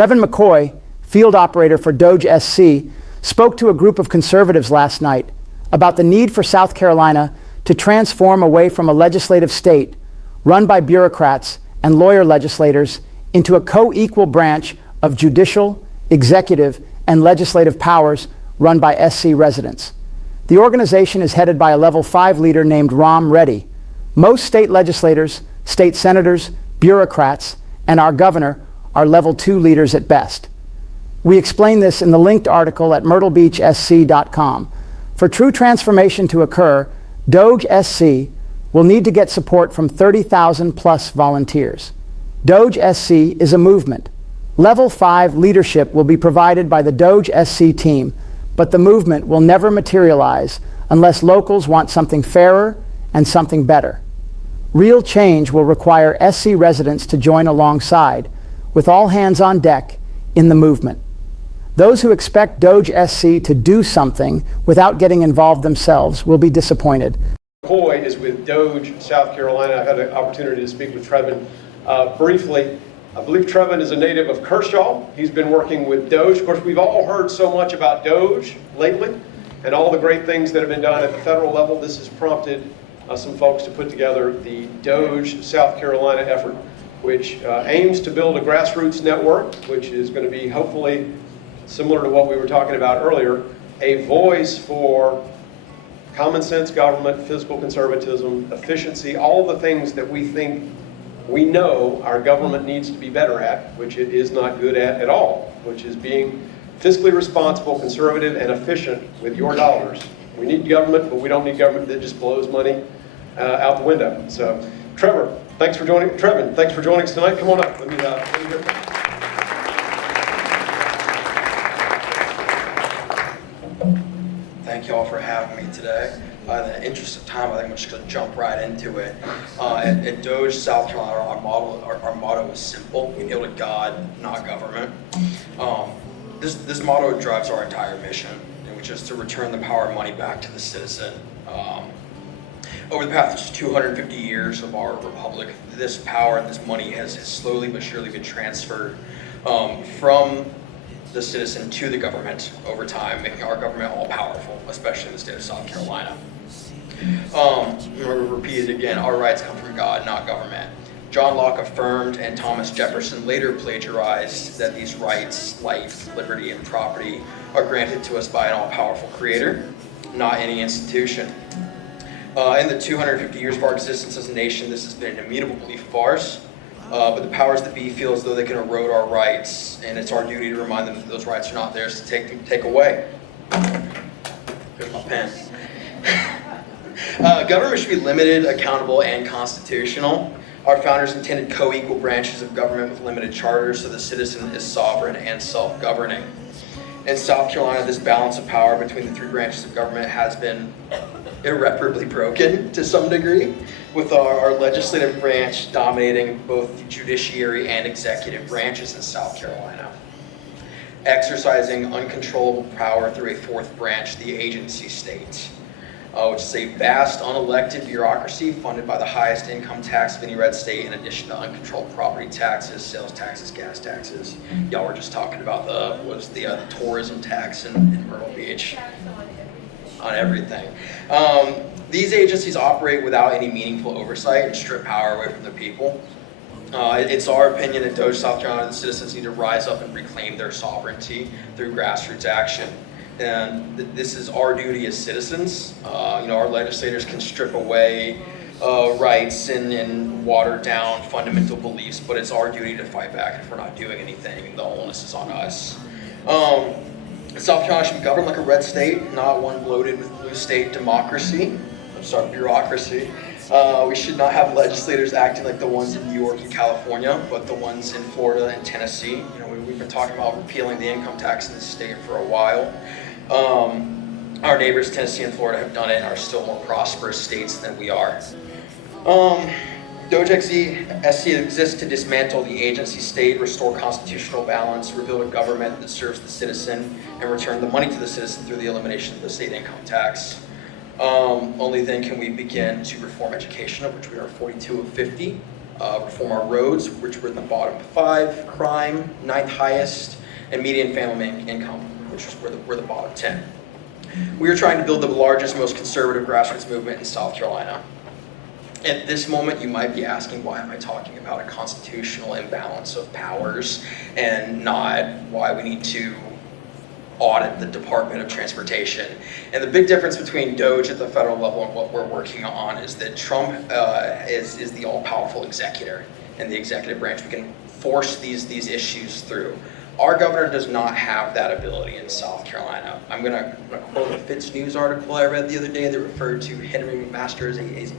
Trevor McKoy, field operator for DOGE SC, spoke to a group of conservatives last night about the need for South Carolina to transform away from a legislative state run by bureaucrats and lawyer legislators into a co-equal branch of judicial, executive, and legislative powers run by SC residents. The organization is headed by a Level 5 leader named Ram Reddy. Most state legislators, state senators, bureaucrats, and our governor are Level 2 leaders at best. We explain this in the linked article at myrtlebeachsc.com. For true transformation to occur, DOGE SC will need to get support from 30,000 plus volunteers. DOGE SC is a movement. Level 5 leadership will be provided by the DOGE SC team, but the movement will never materialize unless locals want something fairer and something better. Real change will require SC residents to join alongside, with all hands on deck in the movement. Those who expect DOGE SC to do something without getting involved themselves will be disappointed. McKoy is with DOGE South Carolina. I had an opportunity to speak with Trevor briefly. I believe Trevor is a native of Kershaw. He's been working with DOGE. Of course, we've all heard so much about DOGE lately and all the great things that have been done at the federal level. This has prompted some folks to put together the DOGE South Carolina effort, which aims to build a grassroots network, which is going to be hopefully similar to what we were talking about earlier, a voice for common sense government, fiscal conservatism, efficiency, all the things that we think we know our government needs to be better at, which it is not good at all, which is being fiscally responsible, conservative, and efficient with your dollars. We need government, but we don't need government that just blows money out the window. So, Trevor, thanks for joining. Trevor, thanks for joining us tonight. Come on up. Let me hear from you. Thank you all for having me today. In the interest of time, I think I'm just going to jump right into it. At DOGE South Carolina, our motto is simple: we kneel to God, not government. This motto drives our entire mission, which is to return the power of money back to the citizen. Over the past 250 years of our republic, this power and this money has slowly but surely been transferred from the citizen to the government over time, making our government all powerful, especially in the state of South Carolina. Repeated again, our rights come from God, not government. John Locke affirmed, and Thomas Jefferson later plagiarized, that these rights, life, liberty, and property, are granted to us by an all-powerful creator, not any institution. In the 250 years of our existence as a nation, this has been an immutable belief of ours. But the powers that be feel as though they can erode our rights, and it's our duty to remind them that those rights are not theirs to take away. Here's my pen. Government should be limited, accountable, and constitutional. Our founders intended co-equal branches of government with limited charters, so the citizen is sovereign and self-governing. In South Carolina, this balance of power between the three branches of government has been irreparably broken to some degree, with our legislative branch dominating both the judiciary and executive branches in South Carolina, exercising uncontrollable power through a fourth branch, the agency state, which is a vast unelected bureaucracy funded by the highest income tax of any red state, in addition to uncontrolled property taxes, sales taxes, gas taxes. Y'all were just talking about the tourism tax in Myrtle Beach. On everything. These agencies operate without any meaningful oversight and strip power away from the people. It's our opinion at DOGE South Carolina that citizens need to rise up and reclaim their sovereignty through grassroots action. And this is our duty as citizens. Our legislators can strip away rights and water down fundamental beliefs, but it's our duty to fight back. If we're not doing anything, the onus is on us. South Carolina should be governed like a red state, not one bloated with blue state bureaucracy. We should not have legislators acting like the ones in New York and California, but the ones in Florida and Tennessee. We've been talking about repealing the income tax in this state for a while. Our neighbors, Tennessee and Florida, have done it and are still more prosperous states than we are. DOGE SC exists to dismantle the agency state, restore constitutional balance, rebuild a government that serves the citizen, and return the money to the citizen through the elimination of the state income tax. Only then can we begin to reform education, of which we are 42 of 50. reform our roads, which were in the bottom 5, crime, 9th highest, and median family income, which were the bottom 10. We are trying to build the largest, most conservative grassroots movement in South Carolina. At this moment, you might be asking, why am I talking about a constitutional imbalance of powers and not why we need to audit the Department of Transportation? And the big difference between DOGE at the federal level and what we're working on is that Trump is the all-powerful executor in the executive branch. We can force these issues through. Our governor does not have that ability in South Carolina. I'm gonna quote a Fitz News article I read the other day that referred to Henry McMaster as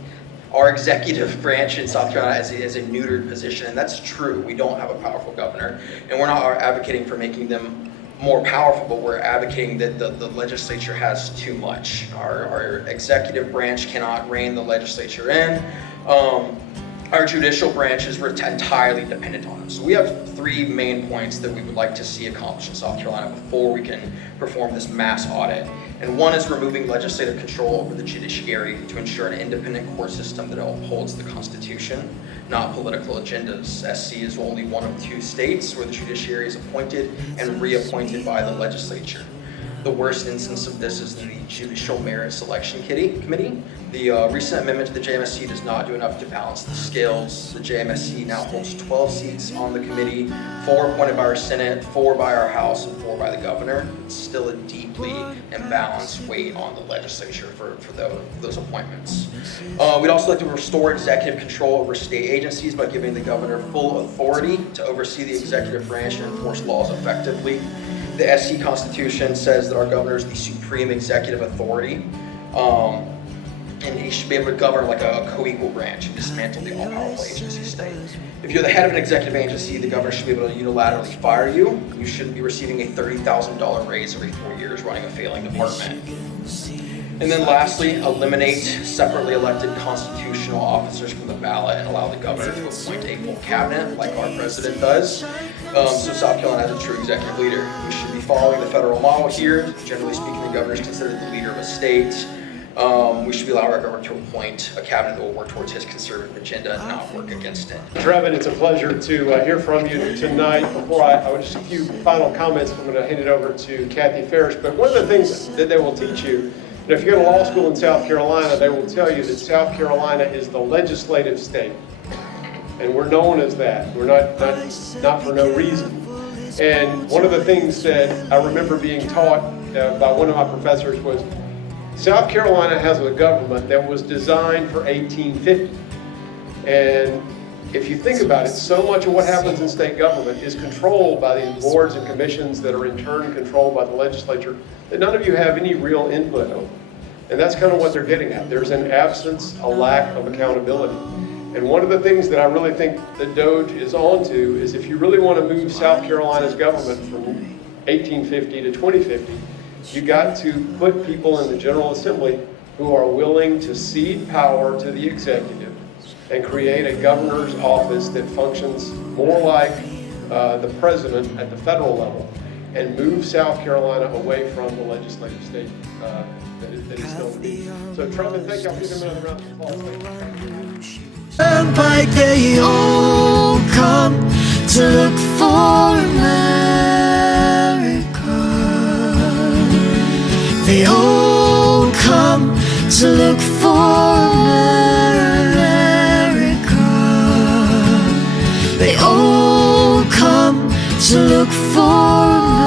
our executive branch in South Carolina as a neutered position, and that's true. We don't have a powerful governor, and we're not advocating for making them more powerful, but we're advocating that the legislature has too much. Our executive branch cannot rein the legislature in. Our judicial branch is entirely dependent on them. So we have 3 main points that we would like to see accomplished in South Carolina before we can perform this mass audit. And one is removing legislative control over the judiciary to ensure an independent court system that upholds the Constitution, not political agendas. SC is only one of 2 states where the judiciary is appointed and reappointed by the legislature. The worst instance of this is the Judicial Merit Selection Committee. The recent amendment to the JMSC does not do enough to balance the scales. The JMSC now holds 12 seats on the committee, 4 appointed by our Senate, 4 by our House, and 4 by the governor. It's still a deeply imbalanced weight on the legislature for those appointments. We'd also like to restore executive control over state agencies by giving the governor full authority to oversee the executive branch and enforce laws effectively. The SC Constitution says that our governor is the supreme executive authority, and he should be able to govern like a co-equal branch and dismantle the all-powerful agency state. If you're the head of an executive agency, the governor should be able to unilaterally fire you. You shouldn't be receiving a $30,000 raise every 4 years running a failing department. And then lastly, eliminate separately elected constitutional officers from the ballot and allow the governor to appoint a full cabinet like our president does. So South Carolina has a true executive leader. We should be following the federal model here. Generally speaking, the governor is considered the leader of a state. We should be allowing our governor to appoint a cabinet that will work towards his conservative agenda and not work against it. Trevor, it's a pleasure to hear from you tonight. Before I just a few final comments, I'm going to hand it over to Kathy Ferris. But one of the things that they will teach you, if you go to law school in South Carolina, they will tell you that South Carolina is the legislative state. And we're known as that. We're not for no reason. And one of the things that I remember being taught by one of my professors was South Carolina has a government that was designed for 1850. And if you think about it, so much of what happens in state government is controlled by these boards and commissions that are in turn controlled by the legislature that none of you have any real input over. And that's kind of what they're getting at. There's an absence, a lack of accountability. And one of the things that I really think the DOGE is onto is if you really want to move South Carolina's government from 1850 to 2050, you got to put people in the General Assembly who are willing to cede power to the executive and create a governor's office that functions more like the president at the federal level and move South Carolina away from the legislative state that is known to be. So Trevor, thank you. I'll give them another round of applause. Turnpike, they all come to look for America. They all come to look for America. They all come to look for America.